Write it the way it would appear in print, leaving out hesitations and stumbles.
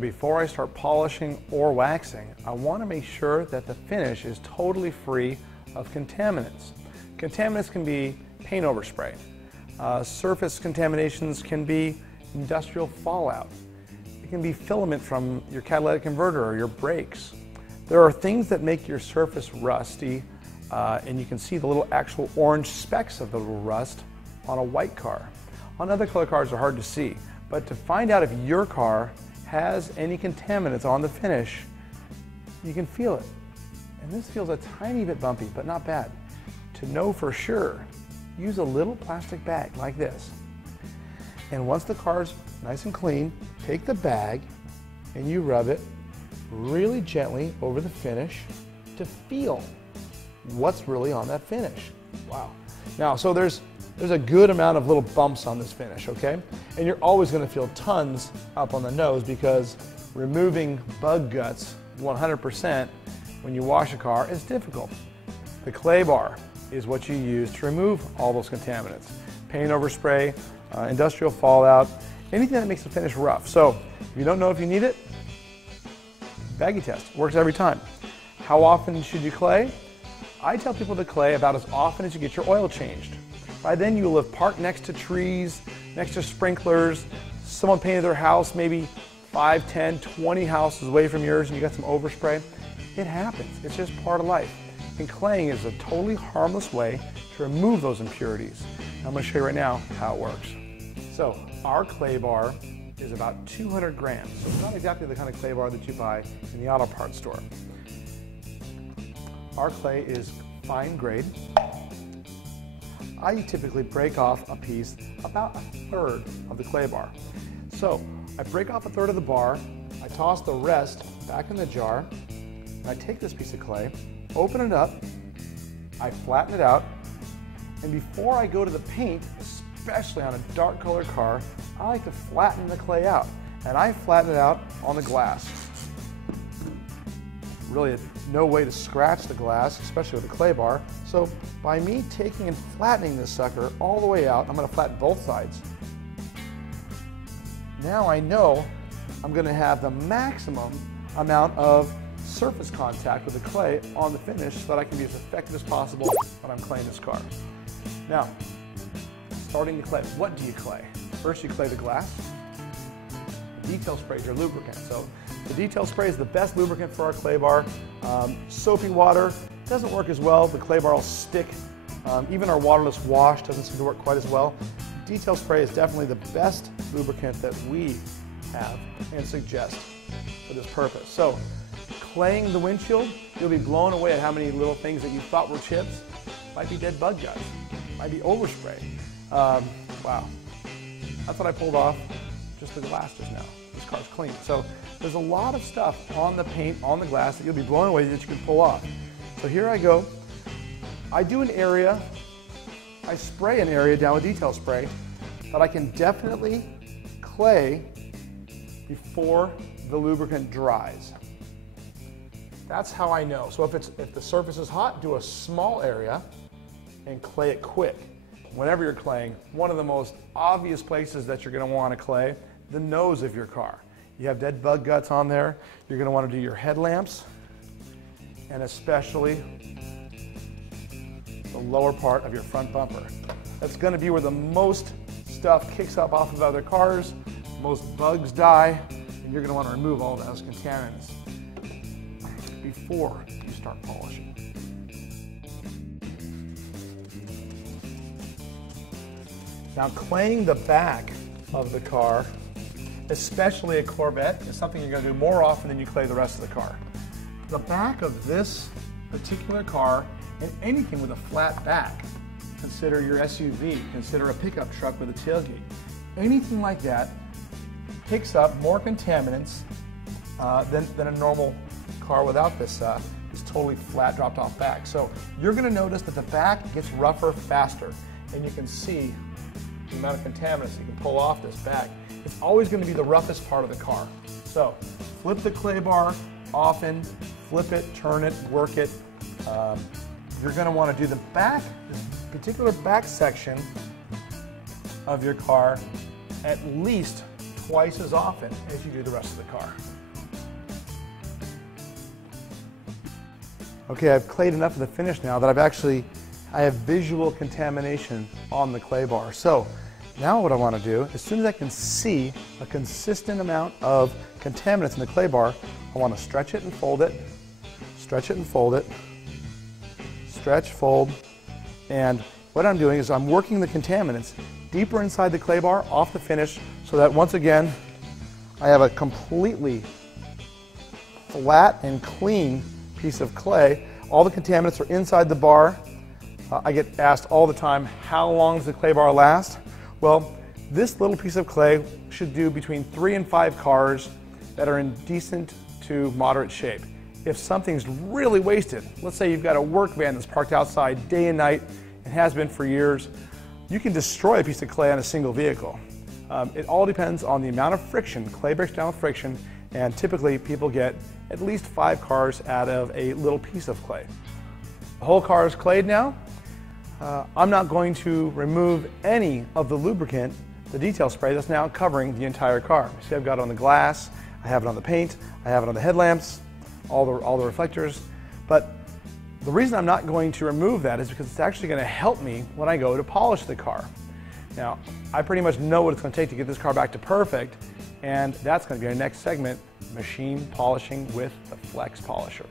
before I start polishing or waxing, I want to make sure that the finish is totally free of contaminants. Contaminants can be paint overspray. Surface contaminations can be industrial fallout. It can be filament from your catalytic converter or your brakes. There are things that make your surface rusty, and you can see the little actual orange specks of the little rust on a white car. On other color cars, they're hard to see, but to find out if your car has any contaminants on the finish, you can feel it. And this feels a tiny bit bumpy, but not bad. To know for sure, use a little plastic bag like this. And once the car's nice and clean, take the bag and you rub it really gently over the finish to feel what's really on that finish. Wow. Now, so there's a good amount of little bumps on this finish, okay? And you're always going to feel tons up on the nose because removing bug guts 100% when you wash a car is difficult. The clay bar is what you use to remove all those contaminants. Paint overspray, industrial fallout, anything that makes the finish rough. So if you don't know if you need it, baggie test works every time. How often should you clay? I tell people to clay about as often as you get your oil changed. By then you will have parked next to trees, next to sprinklers, someone painted their house maybe 5, 10, 20 houses away from yours and you got some overspray. It happens, it's just part of life. And claying is a totally harmless way to remove those impurities. I'm going to show you right now how it works. So our clay bar is about 200 grams. So it's not exactly the kind of clay bar that you buy in the auto parts store. Our clay is fine grade. I typically break off a piece about 1/3 of the clay bar. So I break off 1/3 of the bar, I toss the rest back in the jar, and I take this piece of clay, open it up, I flatten it out, and before I go to the paint, especially on a dark colored car, I like to flatten the clay out. And I flatten it out on the glass. Really no way to scratch the glass, especially with a clay bar. So by me taking and flattening this sucker all the way out, I'm going to flatten both sides. Now I know I'm going to have the maximum amount of surface contact with the clay on the finish so that I can be as effective as possible when I'm claying this car. Now, starting to clay, what do you clay? First you clay the glass. Detail spray is your lubricant. So the detail spray is the best lubricant for our clay bar. Soapy water doesn't work as well. The clay bar will stick. Even our waterless wash doesn't seem to work quite as well. Detail spray is definitely the best lubricant that we have and suggest for this purpose. So claying the windshield, you'll be blown away at how many little things that you thought were chips might be dead bug guts, might be overspray. Wow, that's what I pulled off just the glass just now. This car's clean. So there's a lot of stuff on the paint, on the glass that you'll be blown away that you can pull off. So here I go. I do an area, I spray an area down with detail spray, but I can definitely clay before the lubricant dries. That's how I know. So if the surface is hot, do a small area and clay it quick. Whenever you're claying, one of the most obvious places that you're going to want to clay, the nose of your car. You have dead bug guts on there. You're going to want to do your headlamps and especially the lower part of your front bumper. That's going to be where the most stuff kicks up off of other cars, most bugs die, and you're going to want to remove all those contaminants before you start polishing. Now claying the back of the car, especially a Corvette, is something you're going to do more often than you clay the rest of the car. The back of this particular car, and anything with a flat back, consider your SUV, consider a pickup truck with a tailgate, anything like that picks up more contaminants than a normal car without this totally flat dropped off back. So you're going to notice that the back gets rougher faster, and you can see the amount of contaminants you can pull off this back. It's always going to be the roughest part of the car. So flip the clay bar often, flip it, turn it, work it. You're going to want to do the back, this particular back section of your car at least twice as often as you do the rest of the car. Okay, I've clayed enough of the finish now that I have visual contamination on the clay bar. So now what I want to do, as soon as I can see a consistent amount of contaminants in the clay bar, I want to stretch it and fold it, stretch it and fold it, stretch, fold, and what I'm doing is I'm working the contaminants deeper inside the clay bar off the finish so that once again I have a completely flat and clean piece of clay. All the contaminants are inside the bar. I get asked all the time, how long does the clay bar last? Well, this little piece of clay should do between 3 and 5 cars that are in decent to moderate shape. If something's really wasted, let's say you've got a work van that's parked outside day and night and has been for years, you can destroy a piece of clay on a single vehicle. It all depends on the amount of friction. Clay breaks down with friction, and typically people get at least 5 cars out of a little piece of clay. The whole car is clayed now. I'm not going to remove any of the lubricant, the detail spray that's now covering the entire car. See, I've got it on the glass, I have it on the paint, I have it on the headlamps, all the reflectors. But the reason I'm not going to remove that is because it's actually going to help me when I go to polish the car. Now, I pretty much know what it's going to take to get this car back to perfect, and that's going to be our next segment, machine polishing with the Flex Polisher.